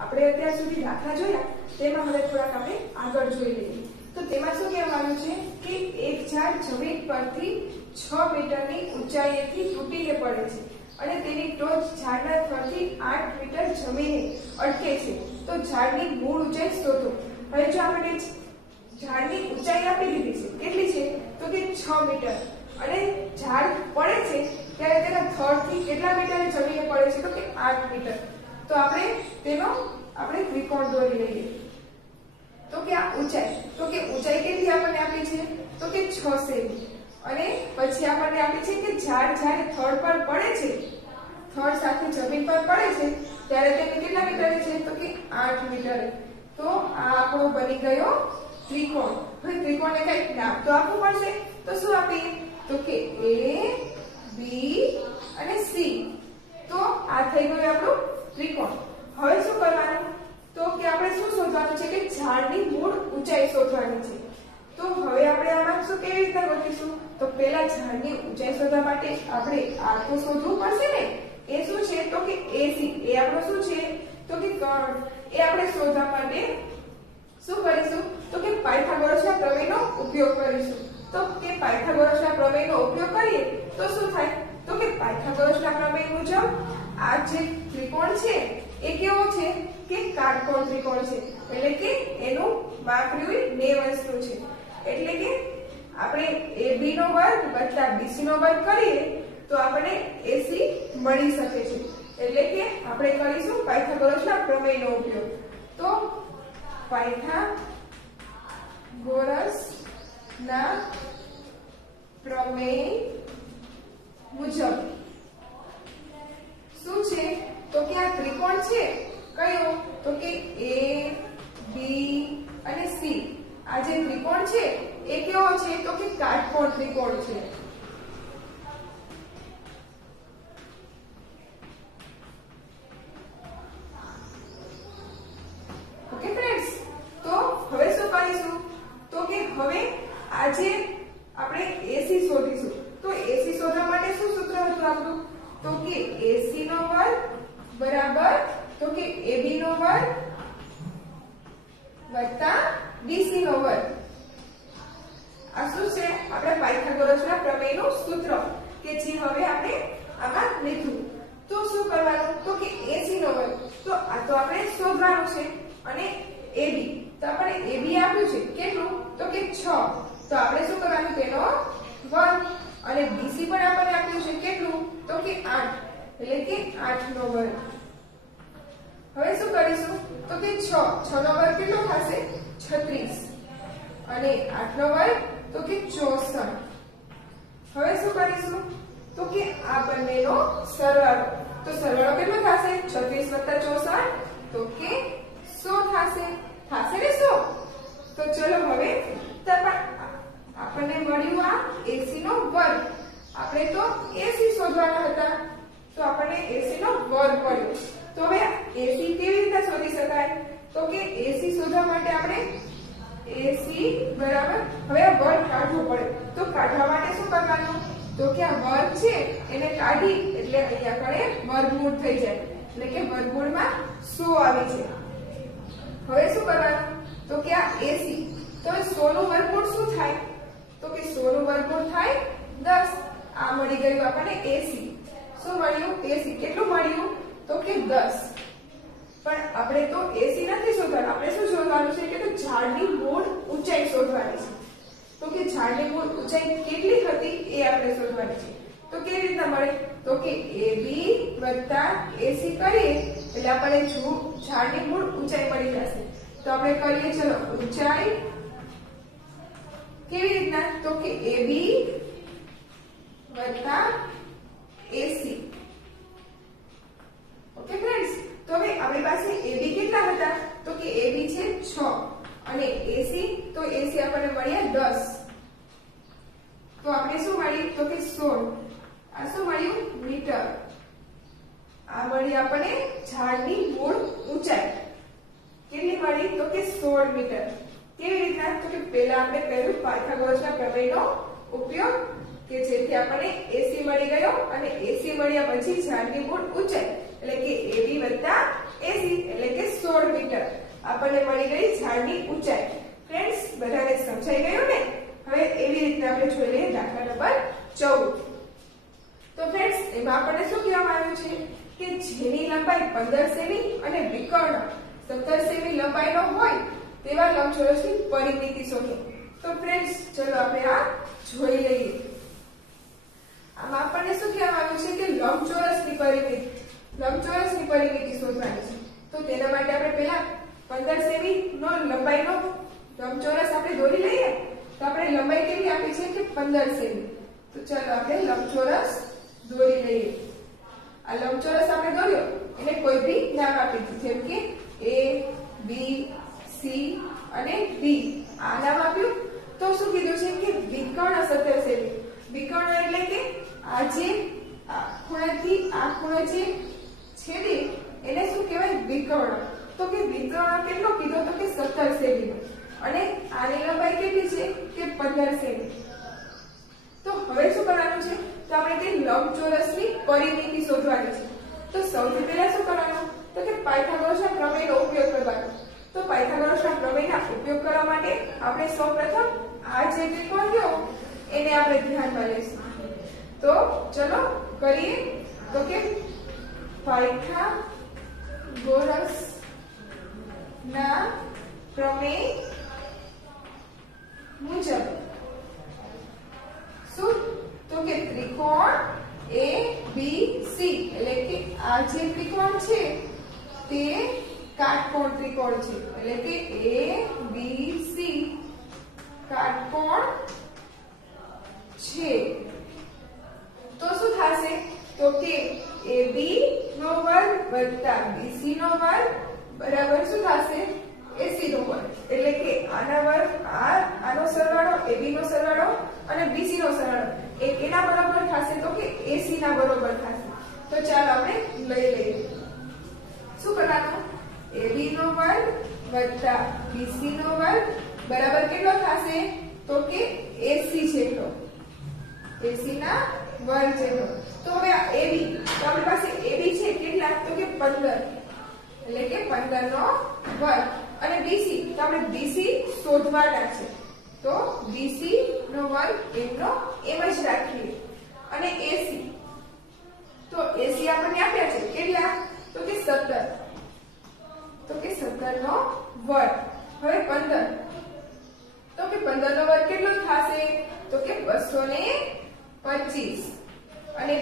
આપણે અત્યાર સુધી દાખલા જોયા તેમાં હવે થોડાક આપણે આગળ જોઈ લઈએ. તો તેમાં શું કહેવાનું છે કે એક ઝાડ જમીન પરથી 6 મીટરની ઊંચાઈએથી તૂટીને પડે છે અને તેની ટોચ ઝાડના થડથી 8 મીટર જમીને અટકે છે. તો ઝાડની મૂળ ઊંચાઈ શોધો. હવે જો આપણે ઝાડની ઊંચાઈ આપી દીધી છે, કેટલી છે તો કે 6 મીટર, અને ઝાડ પડે છે ત્યારે તેના થડથી કેટલા મીટર જમીને પડે છે તો કે 8 મીટર. તો આપણે ત્રિકોણ દોરી લઈએ. તો કે આ ઊંચાઈ, તો કે ઊંચાઈ કેટલી આપણને આપી છે તો કે 6 સેમી, અને પછી આપણને આપી છે કે ઝાડ જ્યારે થડ પર પડે છે, થડ સાથે જમીન પર પડે છે ત્યારે તેને કેટલા મીટર છે તો કે 8 મીટર. તો આ આપણો બની ગયો ત્રિકોણ. હવે ત્રિકોણને કંઈક નામ તો આપવું પડશે. તો શું આપીએ તો કે A, B અને C. તો આ થઈ ગયું આપણું ત્રિકોણ. હવે શું કરવાનું તો કે આપણે શું શોધવાનું છે કે ઝાડની મૂળ ઊંચાઈ શોધવાની છે. તો હવે આપણે આમાં શું કેવી રીતે ગોતીશું તો પહેલા ઝાડની ઊંચાઈ શોધવા માટે આપણે આ તો શોધવું પડશે ને. એ શું છે તો કે AC. એ આપણો શું છે તો કે કર્ણ. એ આપણે શોધવા માટે શું કરીશું તો કે પાયથાગોરસના પ્રમેયનો ઉપયોગ કરીશું. તો કે પાયથાગોરસના પ્રમેયનો ઉપયોગ કરીએ તો શું થાય તો કે પાયથાગોરસના પ્રમેય મુજબ આ જે ત્રિકોણ છે એ કેવો છે કે કાટકોણ ત્રિકોણ છે, એટલે કે એનું માપ રહ્યું 90 છે. એટલે કે આપણે AB નો વર્ગ વત્તા BC નો વર્ગ કરીએ તો આપણને AC મળી શકે છે. એટલે કે આપણે કરીશું પાયથાગોરસના પ્રમેયનો ઉપયોગ. તો પાયથાગોરસના પ્રમેય મુજબ શું છે તો કે આ ત્રિકોણ છે કયો તો કે A, B અને C. આ જે ત્રિકોણ છે એ કેવો છે તો કે કાટકોણ ત્રિકોણ છે. ઓકે ફ્રેન્ડ્સ, તો હવે શું કરીશું તો કે હવે આજે આપણે AC શોધીશું. તો AC શોધવા માટે શું સૂત્ર હતું આપણું તો કે AC નો વર્ગ બરાબર તો કે AB નો વર્ગ વત્તા BC નો વર્ગ. આ શું છે આપણે પાયથાગોરસના પ્રમેયનું સૂત્ર કે જે હવે આપણે આમાં લીધું. તો શું કરવાનું તો કે AC નો વર્ગ. તો આ તો આપણે શોધવાનું છે, અને AB તો આપણે AB આપ્યું છે કેટલું તો કે 6. તો આપણે શું કરવાનું તેનો વર્ગ, અને BC પણ આપણને આપ્યું છે કેટલું તો કે 8, એટલે કે 8 નો વર્ગ. હવે શું કરીશું તો કે 6 નો વર્ગ કેટલો થશે 36, અને 8 નો વર્ગ તો કે 64. હવે શું કરીશું તો કે આ બંનેનો સરવાળો. તો સરવાળો કેટલો થશે 36 વત્તા 64 તો કે 100 થશે ને 100. તો ચલો હવે આપણને મળ્યું આ AC નો વર્ગ. આપણે તો AC શોધવાના હતા, તો આપણને AC નો વર્ગ મળ્યો. તો હવે AC કેવી રીતે શોધી શકાય તો કે AC શોધવા માટે આપણે AC બરાબર હવે આ વર્ગ કાઢવું પડે. તો કાઢવા માટે શું કરવાનું તો કે આ વર્ગ છે એને કાઢી એટલે અહીંયા કણે વર્ગમૂળ થઈ જાય, એટલે કે વર્ગમૂળમાં 100 આવી છે. હવે શું કરવાનું તો કે આ AC તો 100 નું વર્ગમૂળ શું થાય તો કે 100 નું વર્ગમૂળ થાય 10. આ મળી ગયું આપણને AC. શું મળ્યું AC કેટલું મળ્યું તો કે 10. પણ આપણે તો AC નથી શોધવાનું, આપણે શું શોધવાનું છે કે ઝાડની મૂળ ઊંચાઈ શોધવાની છે. તો કે ઝાડની મૂળ ઊંચાઈ કેટલી હતી એ આપણે શોધવાની છે. તો કેવી રીતના મળે તો કે AB વત્તા AC કરીએ એટલે આપણને ઝાડની મૂળ ઊંચાઈ મળી જશે. તો આપણે કરીએ ચલો ઊંચાઈ કેવી રીતના તો કે AB વત્તા AC. ઓકે ફ્રેન્ડ્સ, તો હવે આપણી પાસે AB કેટલા હતા તો કે AB છે 6, અને AC તો AC આપણને મળ્યા 10. તો આપણે શું મળ્યું તો કે 16. આ શું મળ્યું મીટર. આ મળી આપણને ઝાડની મૂળ ઊંચાઈ કેટલી મળી તો કે 16 મીટર. કેવી રીતના તો કે પહેલા આપણે કર્યું પાયથાગોરસના પ્રમેયનો ઉપયોગ કે જેથી આપણને AC મળી ગયો, અને AC મળ્યા પછી ઝાડની મૂળ ઊંચાઈ એટલે કે AB વત્તા AC એટલે કે 16 આપણને મળી ગઈ ઝાડની ઊંચાઈ. ફ્રેન્ડ્સ, બધાને સમજાઈ ગયું ને? હવે એવી રીતે આપણે જોઈ લઈએ દાખલા નંબર 14. તો ફ્રેન્ડ્સ, એમાં આપણને શું કહેવામાં આવ્યું છે કે જેની લંબાઈ 15 સેમી અને વિકર્ણ 17 સેમી લંબાઈનો હોય તેવા લંબચોરસની પરિમિતિ શોધો. તો ફ્રેન્ડ્સ, ચલો આપણે આ જોઈ લઈએ. આમાં આપણને શું કહેવામાં આવ્યું છે કે લંબચોરસની પરિમિતિ શોધવાની છે. તો તેના માટે આપણે પહેલા 15 સેમી નો લંબાઈનો લંબચોરસ આપણે દોરી લઈએ. તો આપણે લંબાઈ કેટલી આપી છે કે 15 સેમી. તો ચાલો આપણે લંબચોરસ દોરી લઈએ. આ લંબચોરસ આપણે દોર્યો, એને કોઈ બી નામ આપી દીધું, જેમ કે A, B, C અને D. આ નામ આપ્યું. તો શું કીધું છે કે વિકર્ણ 17 સેમી. વિકર્ણ એટલે કે આ જે ખૂણાથી આ ખૂણો જે છેદે એને શું કહેવાય? વિકર્ણ. તો કે વિકર્ણ કેટલો કીધો? તો કે 17 સેમી. અને આની લંબાઈ કેટલી છે કે 15 સેમી. તો હવે શું કરવાનું છે? તો આપણે તે લંબચોરસની પરિમિતિ શોધવાની છે. તો સૌથી પહેલા શું કરવાનું? તો કે પાયથાગોરસના પ્રમેયનો ઉપયોગ કરવાનો. તો પાયથાગોરસના પ્રમેયના ઉપયોગ કરવા માટે આપણે સૌપ્રથમ આ જે ત્રિકોણ થયો એને આપણે ધ્યાનમાં લઈશું. તો ચલો કરીએ. તો કે પાયથાગોરસના પ્રમેય મુજબ શું? તો કે ત્રિકોણ ABC એટલે કે આ જે ત્રિકોણ છે તે કાટકોણ ત્રિકોણ છે. એટલે કે ABC કાટકોણ છે. તો શું થશે? તો કે AB નો વર્ગ વત્તા BC નો વર્ગ બરાબર શું થશે? AC નો વર્ગ. એટલે કે આના વર્ગ આનો સરવાળો, AB નો સરવાળો અને BC નો સરવાળો એ કેના બરાબર થશે? તો કે AC ના બરાબર થશે. તો ચાલો આપણે લઈ લઈએ. શું કરવાનું? AB નો વર્ગ વત્તા BC નો વર્ગ બરાબર કેટલો થશે? તો કે AC જેટલો. AC ના વર્ગ જેટલો. તો હવે આ AB, તો આપણી પાસે AB છે કેટલા? તો કે 15. એટલે કે 15 નો વર્ગ. અને BC, તો આપણે BC શોધવાના છે. તો BC નો વર્ગ એમનો એમ જ રાખીએ. અને AC, તો AC આપણને આપ્યા છે કેટલા? તો કે 17. તો કે 17 નો વર્ગ. હવે 15, તો કે 15 નો વર્ગ કેટલો થશે? તો કે 225. અને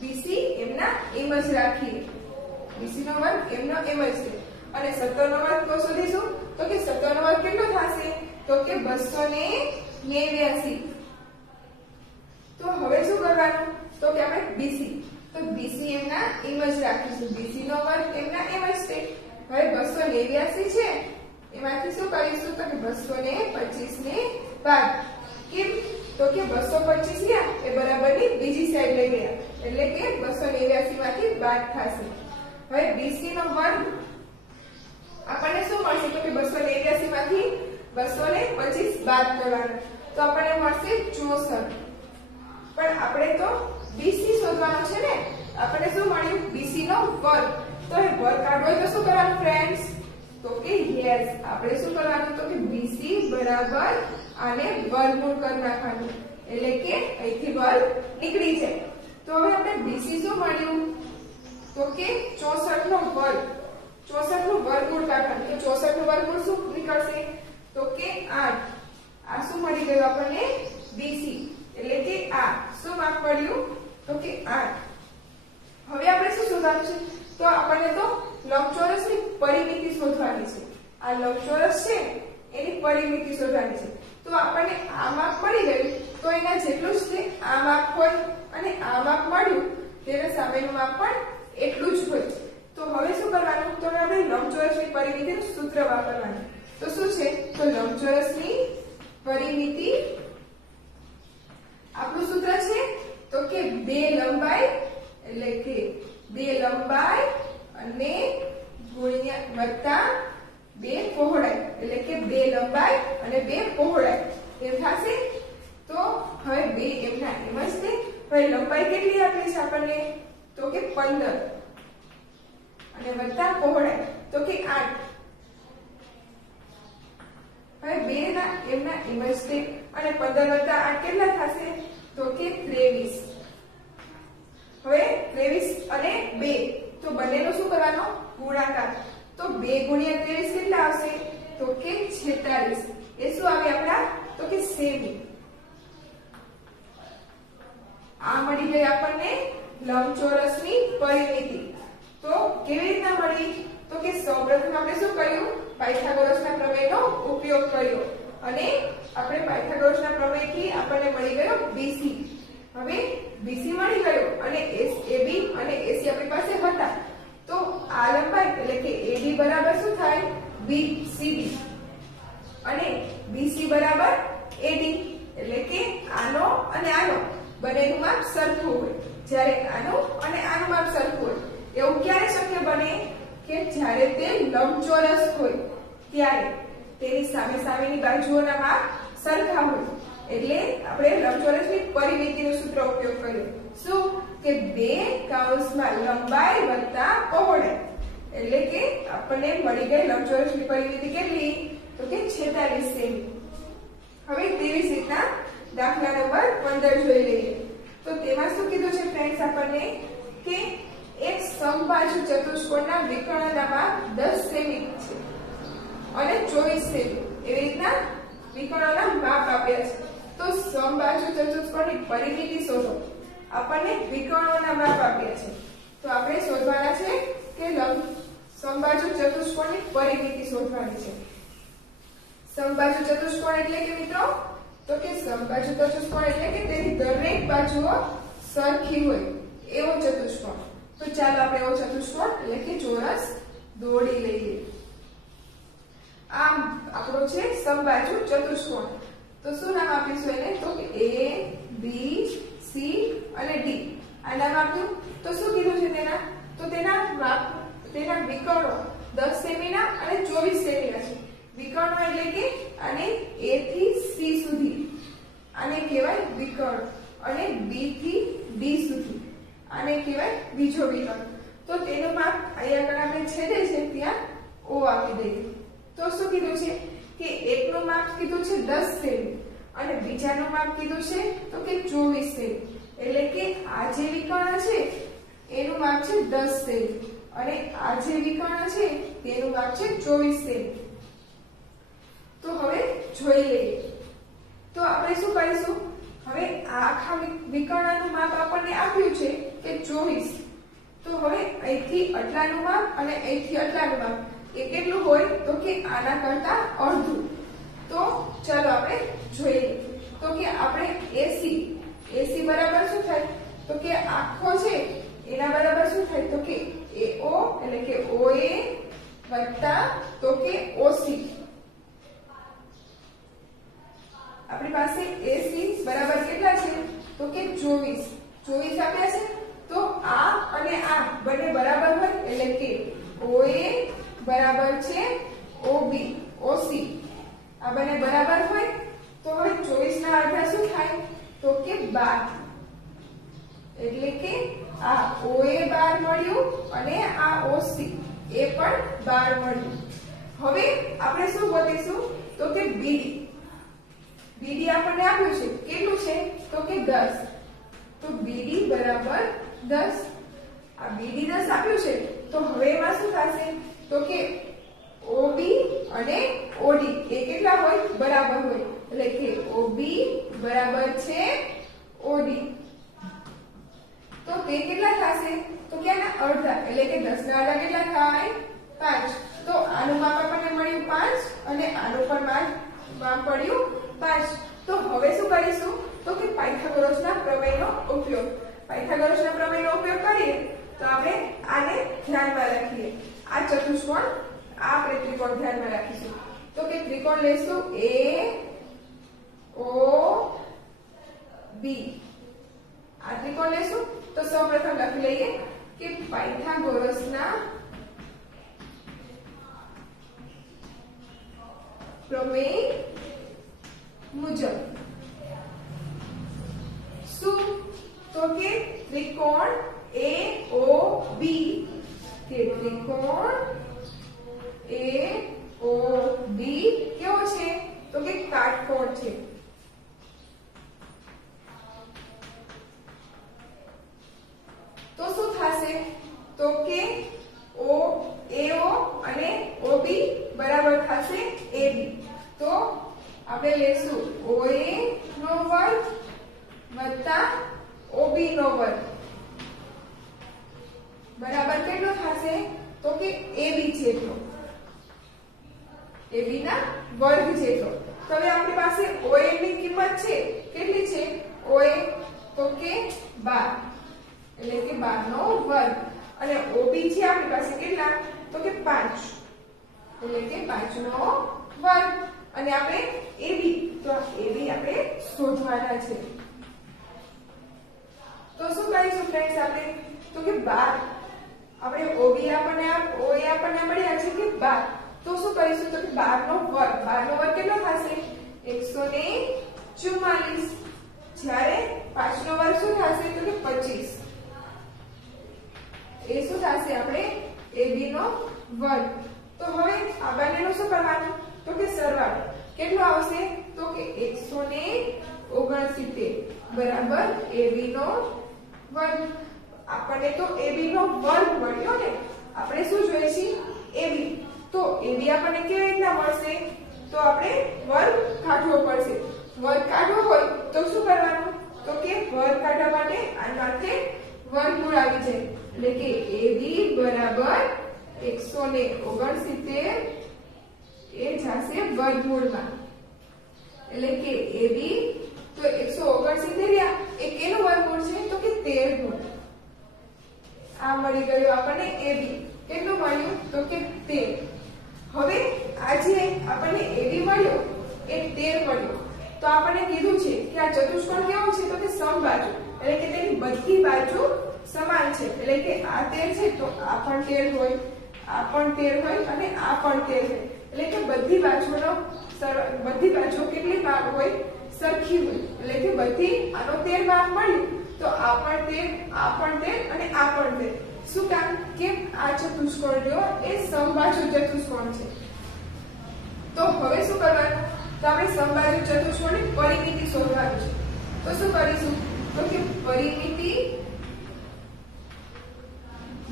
BC એમના એમ જ રાખીએ. BC નો વર્ગ એમનો એમ જ છે. અને 17 નો વર્ગ તો શોધીશું. તો કે 17 નો વર્ગ કેટલો થશે? તો કે 289. તો હવે શું કરવાનું? તો કે આપણે BC, તો BC એમના એમ જ રાખીશું. BC નો વર્ગ એમના એમ જ છે. હવે 289 છે એમાંથી શું કરીશું? તો કે 225 ને બાદ. કેમ? તો કે 225 લ્યા એ બરાબરની બીજી સાઈડ લઈ ગયા. એટલે કે 289 માંથી બાદ થશે. હવે BC નો વર્ગ આપણને શું મળશે? તો કે 289 માંથી 225 બાદ કરવાના. તો આપણને મળશે 64. પણ આપણે તો BC શોધવાનું છે ને. આપણને શું મળ્યું? BC નો વર્ગ. તો એ વર્ગ કાઢવો હોય તો શું કરવાનું ફ્રેન્ડ્સ? તો કે યસ, આપણે શું કરવાનું? તો કે BC બરાબર આને વર્ગમૂળ કરી નાખવાનું. એટલે કે અહીંથી વર્ગ નીકળી જાય. તો હવે આપણે BC શું મળ્યું? તો કે 64 નો વર્ગ. 64 નું વર્ગમૂળ કાઢવાનું. તો 64 નું વર્ગમૂળ શું નીકળશે? તો કે 8. આ શું મળી ગયું આપણને? BC. એટલે કે આ શું માપ પડ્યું? તો કે 8. હવે આપણે શું શોધવાનું છે? તો આપણને તો લંબચોરસની પરિમિતિ શોધવાની છે. આ લંબચોરસ છે એની પરિમિતિ શોધવાની છે. તો આપણને આ માપ મળી ગયું. તો એના જેટલું જ છે આ માપ હોય અને આ માપ મળ્યું તેના સામેનું માપ પણ એટલું જ હોય. તો હવે શું કરવાનું? તો આપણે લંબચોરસની પરિમિતિનું સૂત્ર વાપરવાનું. તો શું છે? તો લંબચોરસની પરિમિતિ આપણું સૂત્ર છે તો કે 2 લંબાઈ એટલે કે 2 લંબાઈ અને ગુણ્યા વત્તા 2 પહોળાઈ એટલે કે 2 લંબાઈ અને 2 પહોળાઈ એમ થશે. તો હવે 2 એમના એમ જ છે. હવે લંબાઈ કેટલી આપી છે આપણને? તો કે 15 અને વત્તા પહોળાઈ તો કે 8. એમ જ તે અને 15 + 8 કેટલા થશે તો કે 23. હવે 23 અને 2 તો બંનેનો શું કરવાનો ગુણાકાર તો 2 × 23 કેટલા આવશે તો કે 46. એ શું આવે આપડા તો કે સેમી. આ મળી ગઈ આપણને લંબચોરસની પરિમિતિ. તો કેવી રીતના મળી તો કે સૌપ્રથમ આપણે શું કર્યું પાયથાગોરસના પ્રમેયનો ઉપયોગ કર્યો અને આપણે પાયથાગોરસના પ્રમેયથી આપણને મળી ગયો BC. હવે BC મળી ગયો અને AB અને AC આપણી પાસે હતા તો આ લંબાઈ એટલે કે AD બરાબર શું થાય BCD અને BC બરાબર AD એટલે કે આનો અને આનો બંનેનું માપ સરખું હોય. જ્યારે આનું અને આનું માપ સરખું હોય એવું ક્યારે શક્ય બને કે જ્યારે તે લંબચોરસ હોય ત્યારે તેની સામે સામેની બાજુઓના માપ સરખા હોય. એટલે આપણે લંબચોરસની પરિમિતિનો સૂત્ર ઉપયોગ કર્યો. શું કે 2 કૌંસમાં લંબાઈ વત્તા પહોળાઈ એટલે કે આપણને મળી ગઈ લંબચોરસની પરિમિતિ કેટલી તો કે 46 સેમી. હવે તેવી જ રીતના દાખલા નંબર 15 જોઈ લઈએ. તો તેમાં શું કીધું છે ફ્રેન્ડ્સ આપણને કે એક સમબાજુ ચતુષ્કોણના વિકર્ણના માપ 10 સેમી છે અને 24 સેમી. એવી રીતના વિકર્ણોના માપ આપ્યા છે. તો સમબાજુ ચતુષ્કોણની પરિમિતિ શોધો. આપણને વિકર્ણોના માપ આપ્યા છે તો આપણે શોધવાના છે કે સમબાજુ ચતુષ્કોણની પરિમિતિ શોધવાની છે. સમબાજુ ચતુષ્કોણ એટલે કે મિત્રો તો કે સમબાજુ ચતુષ્કોણ એટલે કે તેની દરેક બાજુઓ સરખી હોય એવો ચતુષ્કોણ. તો ચાલો આપણે એવો ચતુષ્કોણ એટલે કે ચોરસ દોરી લઈએ. આમ આપણો છે સમબાજુ ચતુષ્કોણ. તો શું નામ આપીશું એને તો કે A B C અને D. આ નામ આપ્યું તો શું કીધું છે તેના તો તેના વિકર્ણો 10 સેમીના અને 24 સેમીના છે. વિકર્ણો એટલે કે આને A થી C સુધી આને કહેવાય વિકર્ણ અને B થી D સુધી આને કહેવાય બીજો વિકર્ણ. તો તેનું માપ અહીંયા આગળ આપણે છેદે છે ત્યાં O આપી દઈએ. તો શું કીધું છે કે એકનું માપ કીધું છે 10 સેમી અને બીજાનું માપ કીધું છે તો કે 24 સેમી. એટલે કે આ જે વિકર્ણ છે એનું માપ છે 10 સેમી અને આ જે વિકર્ણ છે તેનું માપ છે 24 સેમી. તો હવે જોઈ લઈએ. તો આપણે શું કરીશું હવે આખા વિકર્ણનું માપ આપણને આપ્યું છે કે 24. તો હવે અહીંથી આટલાનું માપ અને અહીંથી આટલાનું માપ એ કેટલું હોય તો કે આના કરતા અડધું. તો ચાલો આપણે જોઈએ. તો કે આપણે AC બરાબર શું થાય તો કે આખો છે એના બરાબર શું થાય તો કે AO એટલે કે OA વત્તા તો કે OC. આપણી પાસે AC બરાબર કેટલા છે તો કે 24 આપ્યા છે. તો આ અને આ બંને બરાબર હોય એટલે કે OA બરાબર છે OB OC આ બંને બરાબર હોય તો હવે 24 ના અડધા શું થાય તો કે 12. એટલે કે આ OA 12 મળ્યું અને આ OC એ પણ 12 મળ્યું. હવે આપણે શું ગોતીશું તો કે BD આપણને આપ્યું છે કેટલું છે તો કે 10. તો BD બરાબર 10. આ BD 10 આપ્યું છે તો હવે એમાં શું થશે તો કે OB અને OD એ કેટલા હોય બરાબર હોય એટલે કે OB બરાબર છે OD. તો તે કેટલા થશે તો કે આના અડધા એટલે કે 10 ના અડધા કેટલા થાય 5. તો આનું માપ આપણને મળ્યું 5 અને આનું પણ માપ પડ્યું 5. તો હવે શું કરીશું તો કે પાયથાગોરસના પ્રમેયનો ઉપયોગ. પાયથાગોરસના પ્રમેયનો ઉપયોગ કરીએ તો આપણે આને ધ્યાનમાં રાખીએ. આ ચતુષ્કોણ આપણે ત્રિકોણ ધ્યાનમાં રાખીશું. તો કે ત્રિકોણ લઈશું AOB. આ ત્રિકોણ લઈશું તો સૌપ્રથમ લખી લઈએ કે પાયથાગોરસના પ્રમેય મુજબ શું તો કે ત્રિકોણ AOB કે ત્રિકોણ AOB કેવો છે તો કે કાટકોણ છે. લેશું OA નો વર્ગ વત્તા OB નો વર્ગ બરાબર કેટલો થશે તો કે AB જેટલો, AB ના વર્ગ જેટલો। તો હવે આપણી પાસે OA ની કિંમત છે કેટલી છે OA તો કે 12 એટલે કે 12 નો વર્ગ અને OB છે આપણી પાસે કેટલા તો કે 5 એટલે કે 5 નો વર્ગ અને આપણે AB તો AB આપણે શોધવાના છે। તો શું કરીશું ફ્રેન્ડ્સ આપણે તો કે 12 આપણે OB આપણને OA આપણને મળ્યા છે કે 12 તો શું કરીશું તો કે 12 નો વર્ગ કેટલો થશે 144 જ્યારે 5 નો વર્ગ શું થશે તો કે 25 એ શું થશે આપણે AB નો વર્ગ। તો હવે આ બંનેનો શું કરવાનું તો કે સરવાળો કેટલો આવશે તો કે 169 બરાબર AB નો વર્ગ। આપણને તો AB નો વર્ગ મળ્યો ને, આપણે શું જોઈએ છે AB તો AB આપણને કેવી રીતના મળશે તો આપણે વર્ગ કાઢવો પડશે। વર્ગ કાઢવો હોય તો શું કરવાનું તો કે વર્ગ કાઢવા માટે આ સાથે વર્ગમૂળ આવી જાય એટલે કે AB બરાબર 169 એ જશે વર્ગમૂળમાં એટલે કે AB તો 169 એ કેનું વર્ગમૂળ છે તો કે 13 નું। આ મળી ગયું આપણને AB કેટલું મળ્યું તો કે 13। હવે આ જે આપણને AB મળ્યો એ 13 મળ્યો તો આપણને કીધું છે કે આ ચતુષ્કોણ કેવો છે તો કે સમબાજુ એટલે કે તેની બધી બાજુ સમાન છે એટલે કે આ 13 છે તો આ પણ 13 હોય, આ પણ 13 હોય અને આ પણ 13 હોય એટલે કે બધી બાજુઓ કેટલી ભાગ હોય સરખી હોય એટલે કે બધી આનો 13 ભાગ મળ્યો તો આ પણ 13 આ પણ 13 અને આ પણ 13 શું કામ કે આ ચતુષ્કોણ જો એ સમબાજુ ચતુષ્કોણ છે। તો હવે શું કરવાનું તો આપણે સમબાજુ ચતુષ્કોણની પરિમિતિ શોધવાનું છે। તો શું કરીશું તો કે પરિમિતિ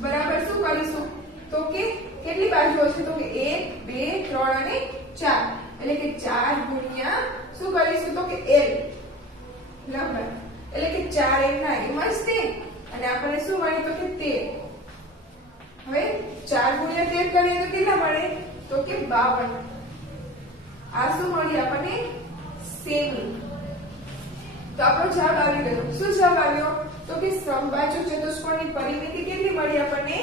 બરાબર શું કરીશું તો કે કેટલી બાજુઓ છે તો કે 1 2 3 અને 4 એટલે કે 4 ગુણ્યા શું કરીશું તો કે L લંબાઈ એટલે કે 4 L ના એમ જ 13 અને આપણને શું મળે તો કે 13। હવે 4 ગુણ્યા 13 કરીએ તો કેટલા મળે તો કે 52। આ શું મળી આપણને સેમી। તો આપણો જવાબ આવી ગયો। શું જવાબ આવ્યો તો કે સમબાજુ ચતુષ્કોણની પરિમિતિ કેટલી મળી આપણને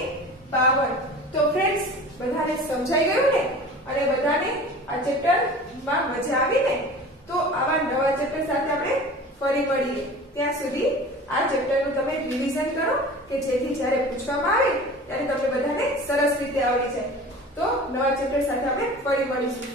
52। તો ફ્રેન્ડ્સ બધાને સમજાઈ ગયું ને અને બધાને આ ચેપ્ટર માં મજા આવી ને તો આવા નવા ચેપ્ટર સાથે આપણે ફરી મળીએ। ત્યાં સુધી આ ચેપ્ટરનું તમે રિવિઝન કરો કે જેથી જ્યારે પૂછવામાં આવે ત્યારે તમને બધાને સરસ રીતે આવડી જાય। તો નવા ચેપ્ટર સાથે આપણે ફરી મળીશું।